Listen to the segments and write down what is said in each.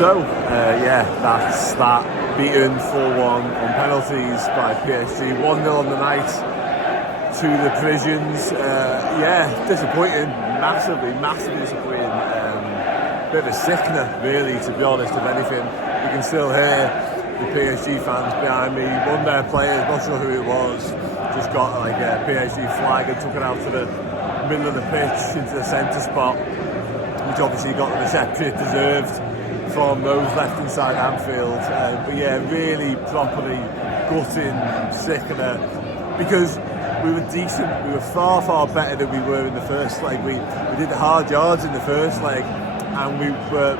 Yeah, that's that. Beaten 4-1 on penalties by PSG. 1-0 on the night to the Parisians. Yeah, disappointing. Massively disappointing. Bit of a sickener, really, to be honest, if anything. You can still hear the PSG fans behind me. One of their players, not sure who it was, just got like a PSG flag and took it out to the middle of the pitch into the centre spot, which obviously got the reception it deserved from those left inside Anfield. But yeah, really properly gutting, sickener, because we were decent. We were far better than we were in the first leg. We did the hard yards in the first leg, and we were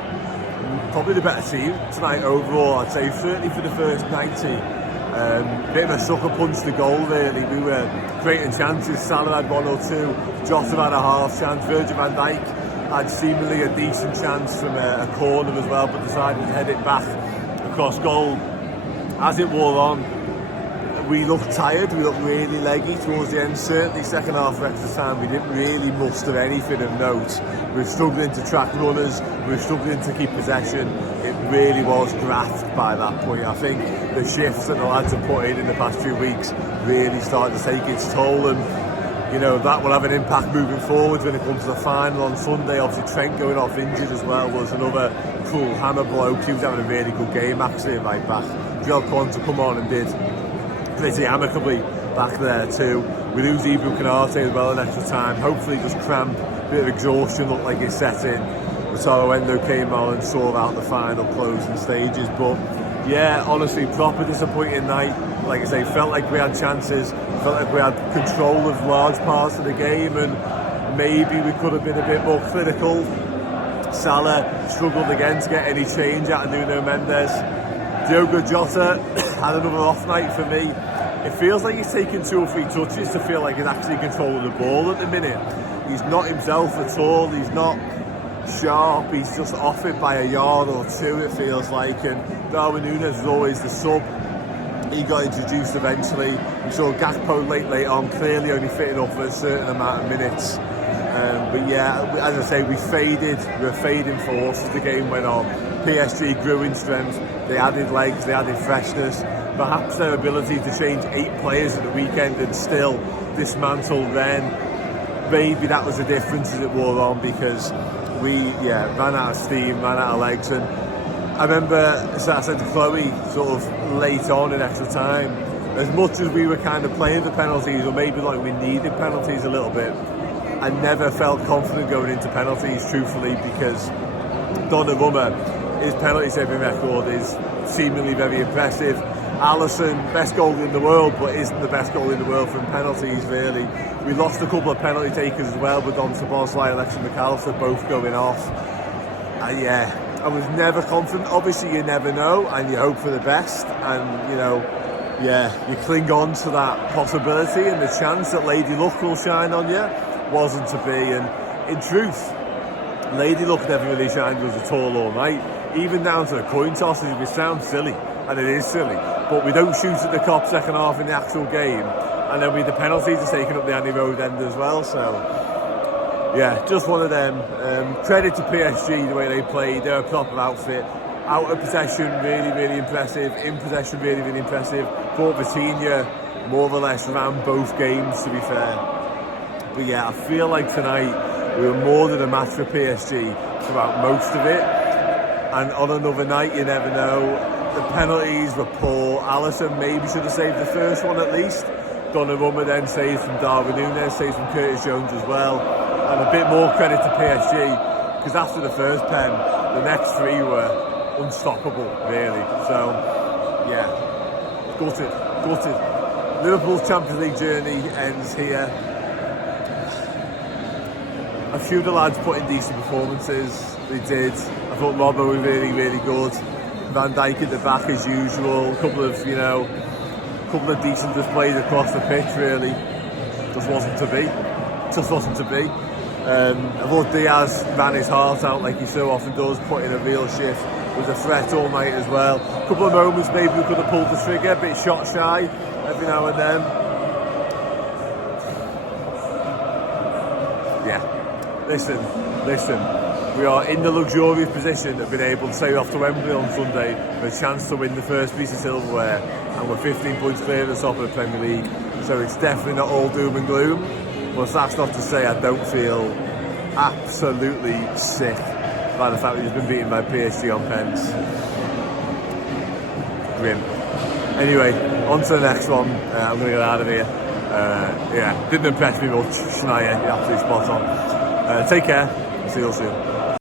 probably the better team tonight overall, I'd say, certainly for the first 90. Bit of a sucker punch to goal, really. We were creating chances. Salah had 1 or 2, Jota had a half chance, Virgil van Dijk had seemingly a decent chance from a corner as well, but decided to head it back across goal. As it wore on, we looked tired, we looked really leggy towards the end. Certainly second half of extra time, we didn't really muster anything of note. We were struggling to track runners, we were struggling to keep possession. It really was graft by that point. I think the shifts that the lads have put in the past few weeks really started to take its toll, and you know, that will have an impact moving forward when it comes to the final on Sunday. Obviously Trent going off injured as well was another cool hammer blow. He was having a really good game actually, right back. Joel Quanta come on and did pretty amicably back there too. We lose Ibu Kanate as well in extra time. Hopefully just cramp, bit of exhaustion looked like it set in. Rotaro Endo came on and saw out the final closing stages. But yeah, honestly, proper disappointing night. Like I say, felt like we had chances, felt like we had control of large parts of the game, and maybe we could have been a bit more clinical. Salah struggled again to get any change out of Nuno Mendes. Diogo Jota had another off night for me. It feels like he's taken 2 or 3 touches to feel like he's actually controlling the ball at the minute. He's not himself at all, he's not sharp, he's just off it by a yard or 2, it feels like. And Darwin Núñez was always the sub. He got introduced eventually. We saw Gakpo late on, clearly only fitting up for a certain amount of minutes. But yeah, as I say, we were fading force as the game went on. PSG grew in strength, they added legs, they added freshness. Perhaps their ability to change 8 players at the weekend and still dismantle then, maybe that was the difference as it wore on, because we ran out of steam, ran out of legs. And I remember, as I said to Chloe, sort of late on in extra time, as much as we were kind of playing for penalties, or maybe like we needed penalties a little bit, I never felt confident going into penalties, truthfully, because Donnarumma, his penalty saving record is seemingly very impressive. Alisson, best goal in the world, but isn't the best goal in the world from penalties, really. We lost a couple of penalty takers as well, with Don Szoboszlai and Alexis McAllister both going off. I was never confident. Obviously you never know, and you hope for the best, and you cling on to that possibility and the chance that Lady Luck will shine on you. Wasn't to be, and in truth, Lady Luck never really shined us at all night, even down to the coin tosses, which sounds silly, and it is silly, but we don't shoot at the cop second half in the actual game, and then the penalties are taken up the Andy Road end as well. So yeah, just one of them. Credit to PSG, the way they played. They're a proper outfit. Out of possession, really impressive. In possession, really impressive. Thought Vitinha more or less ran both games, to be fair. But yeah, I feel like tonight we were more than a match for PSG throughout most of it. And on another night, you never know. The penalties were poor. Alisson maybe should have saved the first one at least. Donnarumma then saves from Darwin Núñez, saves from Curtis Jones as well. And a bit more credit to PSG, because after the first pen, the next 3 were unstoppable, really. So yeah, gutted. Liverpool's Champions League journey ends here. A few of the lads put in decent performances, they did. I thought Robbo was really good. Van Dijk at the back as usual. A couple of decent displays across the pitch, really. Just wasn't to be. I thought Diaz ran his heart out like he so often does, put in a real shift. Was a threat all night as well. A couple of moments maybe we could have pulled the trigger, a bit shot shy every now and then. Yeah, listen. We are in the luxurious position of being able to sail off to Wembley on Sunday with a chance to win the first piece of silverware, and we're 15 points clear at the top of the Premier League, so it's definitely not all doom and gloom. But that's not to say I don't feel absolutely sick by the fact that he's been beaten by PSG on pens. Grim. Anyway, on to the next one. I'm going to get out of here. Yeah, didn't impress me much. Schneier, you're absolutely spot on. Take care. See you all soon.